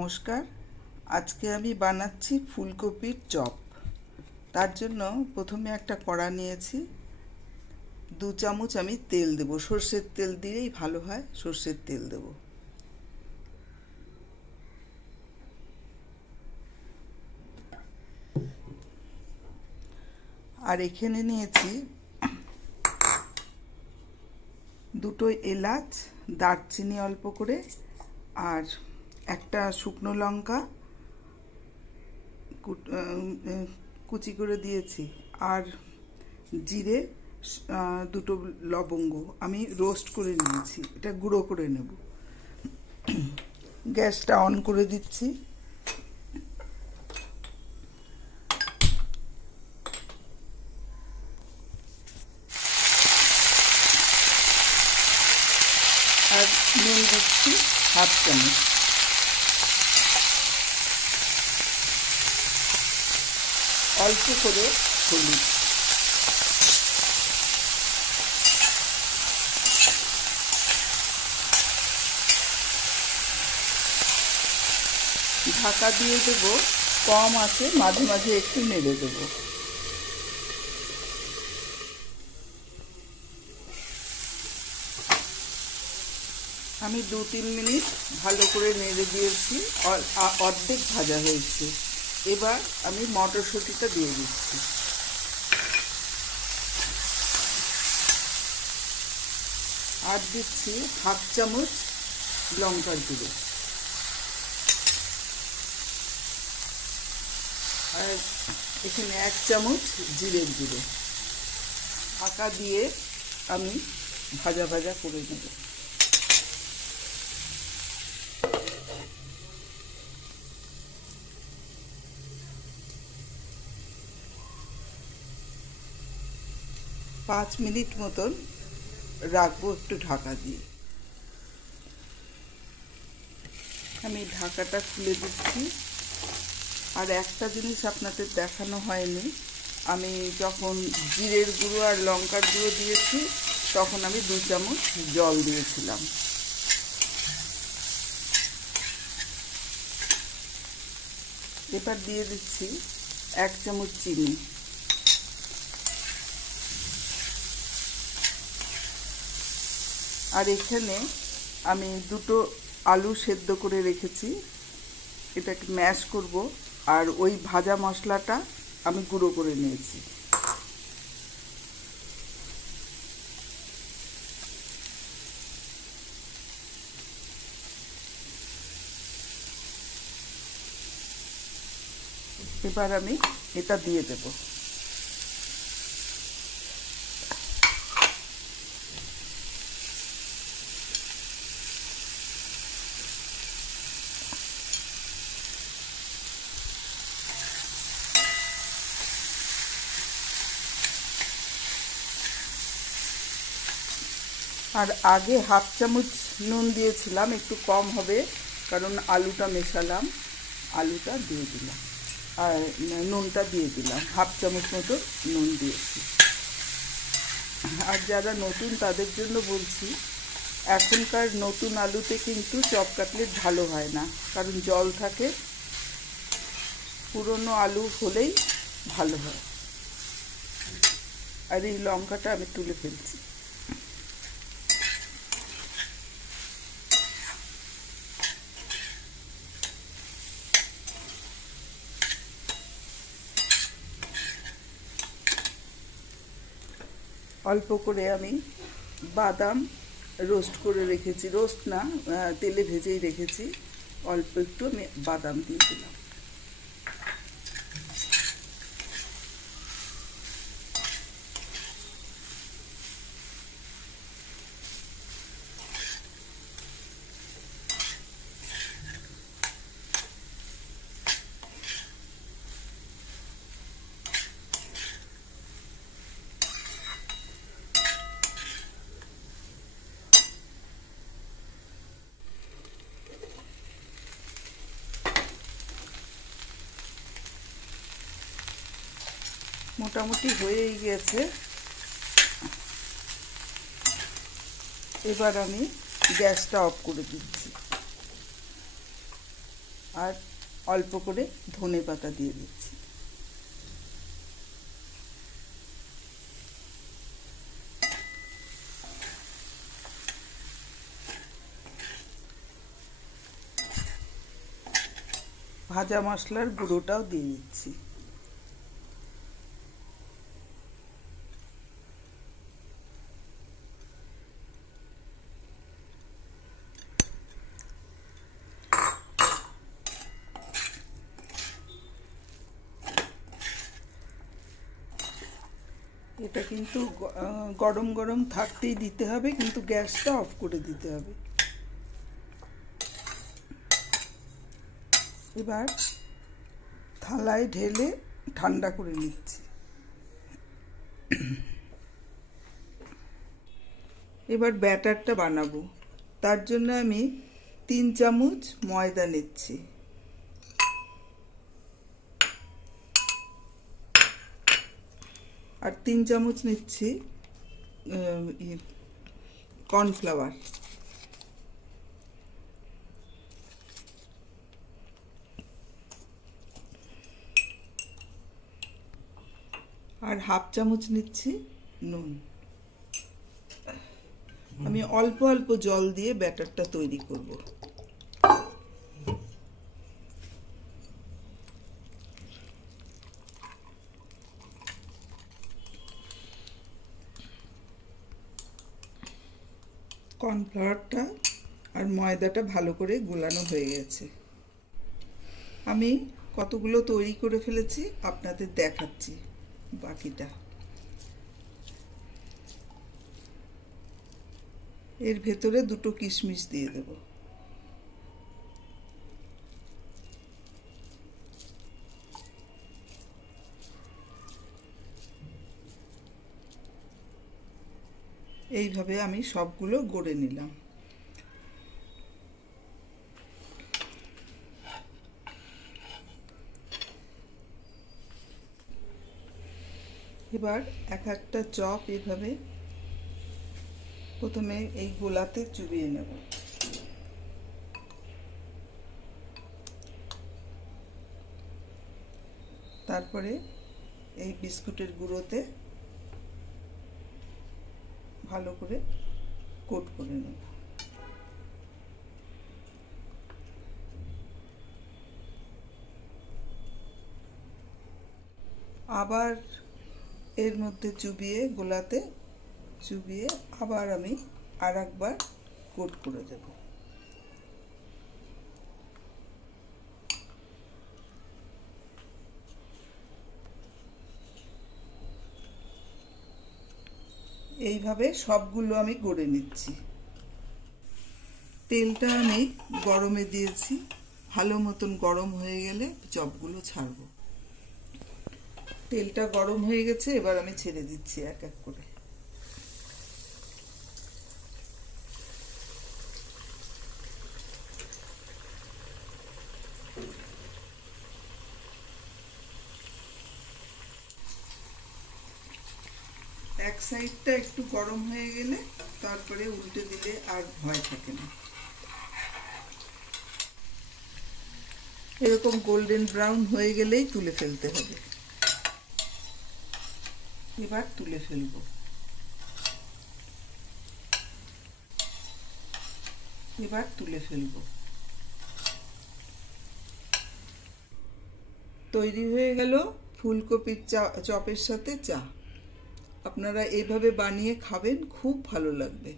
নমস্কার। আজকে আমি বানাচ্ছি ফুলকপির চপ। তার জন্য প্রথমে একটা কড়া নিয়েছি, 2 চামচ আমি তেল দেব। সরষের তেল দিলেই ভালো হয়, সরষের তেল দেব। আর এখানে নিয়েছি 2টো এলাচ, দারচিনি অল্প করে, আর একটা শুকনো লঙ্কা কুচি করে দিয়েছি, আর জিরে, 2টো লবঙ্গ আমি রোস্ট করে নিয়েছি। এটা গুঁড়ো করে নেব। গ্যাসটা অন করে দিচ্ছি। আর নুন দিচ্ছি 1/2 চামচ। অল্প করে হলুদ। ঢাকা দিয়ে দেবো, কম আছে, মাঝে মাঝে একটু নেড়ে দেবো। আমি 2-3 মিনিট ভালো করে নেড়ে দিয়েছি, অর্ধেক ভাজা হয়েছে। এবার আমি মটরশুঁটিটা দিয়ে দিচ্ছি। আর দিচ্ছি 1/2 চামচ লঙ্কার গুঁড়ো, আর এখানে 1 চামচ জিরের গুঁড়ো। ঢাকা দিয়ে আমি ভাজা ভাজা করে নেব। পাঁচ মিনিট মতন রাখবো একটু ঢাকা দিয়ে। আমি ঢাকাটা খুলে দিচ্ছি। আর একটা জিনিস আপনাদের দেখানো হয়নি, আমি যখন জিরের গুঁড়ো আর লঙ্কার গুঁড়ো দিয়েছি তখন আমি 2 চামচ জল দিয়েছিলাম। এবার দিয়ে দিচ্ছি 1 চামচ চিনি। আর এখানে আমি 2টো আলু সেদ্ধ করে রেখেছি, এটাকে ম্যাশ করব। আর ওই ভাজা মশলাটা আমি গুঁড়ো করে নিয়েছি। এবার আমি এটা দিয়ে দেব। আর আগে 1/2 চামচ নুন দিয়েছিলাম, একটু কম হবে কারণ আলুটা মেশালাম। আলুটা দিয়ে দিলাম, আর নুনটা দিয়ে দিলাম, 1/2 চামচ মতো নুন দিয়েছি। আর যারা নতুন তাদের জন্য বলছি, এখনকার নতুন আলুতে কিন্তু চপ কাটলেট ভালো হয় না, কারণ জল থাকে। পুরনো আলু হলেই ভালো হয়। আর এই লঙ্কাটা আমি তুলে ফেলছি। অল্প করে আমি বাদাম রোস্ট করে রেখেছি, রোস্ট না, তেলে ভেজেই রেখেছি। অল্প একটু আমি বাদাম দিয়ে দিলাম। মোটামুটি হয়েই গেছে। এবার আমি গ্যাসটা অফ করে দিচ্ছি। আর অল্প করে ধনে পাতা দিয়ে দিচ্ছি। ভাজা মশলার গুঁড়োটাও দিয়ে দিচ্ছি। এটা কিন্তু গরম গরম থাকতেই দিতে হবে, কিন্তু গ্যাসটা অফ করে দিতে হবে। এবার থালায় ঢেলে ঠান্ডা করে নিচ্ছি। এবার ব্যাটারটা বানাবো। তার জন্য আমি 3 চামচ ময়দা নিচ্ছি। আর 3 চামচ নিচ্ছি কর্নফ্লাওয়ার। আর হাফ চামচ নিচ্ছি নুন। আমি অল্প অল্প জল দিয়ে ব্যাটারটা তৈরি করব। কর্নফ্লাওয়ারটা আর ময়দাটা ভালো করে গোলানো হয়ে গেছে। আমি কতগুলো তৈরি করে ফেলেছি আপনাদের দেখাচ্ছি বাকিটা। এর ভেতরে 2টো কিশমিশ দিয়ে দেব। এইভাবে আমি সবগুলো গড়ে নিলাম। এবার এক একটা চপ এভাবে প্রথমে এই গোলাতে চুবিয়ে নেব। তারপরে এই বিস্কুটের গুঁড়োতে ভালো করে কোট করে নেব। আবার এর মধ্যে চুবিয়ে গোলাতে চুবিয়ে আবার আমি আরেকবার কোট করে দেব। এইভাবে সবগুলো আমি গড়ে নিচ্ছি। তেলটা আমি গরমে দিয়েছি, ভালো মতন গরম হয়ে গেলে চপগুলো ছাড়বো। তেলটা গরম হয়ে গেছে, এবার আমি ছেড়ে দিচ্ছি এক এক করে। এক সাইডটা একটু গরম হয়ে গেলে তারপরে উল্টে দিলে আর ভয় থাকে না। এরকম গোল্ডেন ব্রাউন হয়ে গেলেই তুলে ফেলতে হবে। এবার তুলে ফেলব। এবার তুলে ফেলব। তৈরি হয়ে গেল ফুলকপির চপের সাথে চা। আপনারা এইভাবে বানিয়ে খাবেন, খুব ভালো লাগবে।